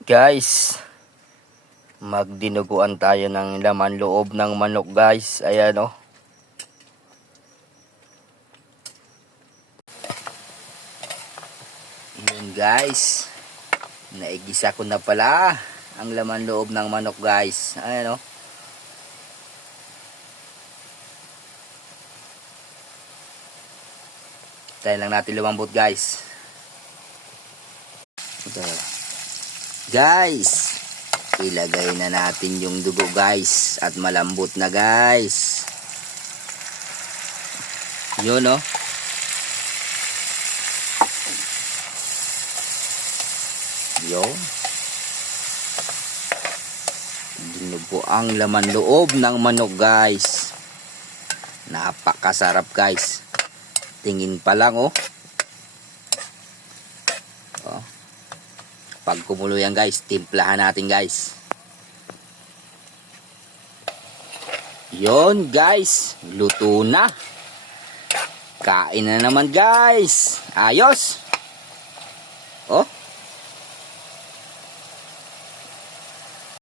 Guys, magdinuguan tayo ng laman loob ng manok guys. Ayan o. Yun guys. Naigisa ko na pala ang laman loob ng manok guys. Ayan o. Tayo lang natin lumambot guys. Ito. Guys, ilagay na natin yung dugo guys at malambot na guys. Yun oh. Yun. Dinugo ang laman loob ng manok guys. Napakasarap guys. Tingin pa lang oh. Oh. Pag kumulo yan guys, timplahan natin guys. Yon guys, luto na. Kain na naman guys. Ayos.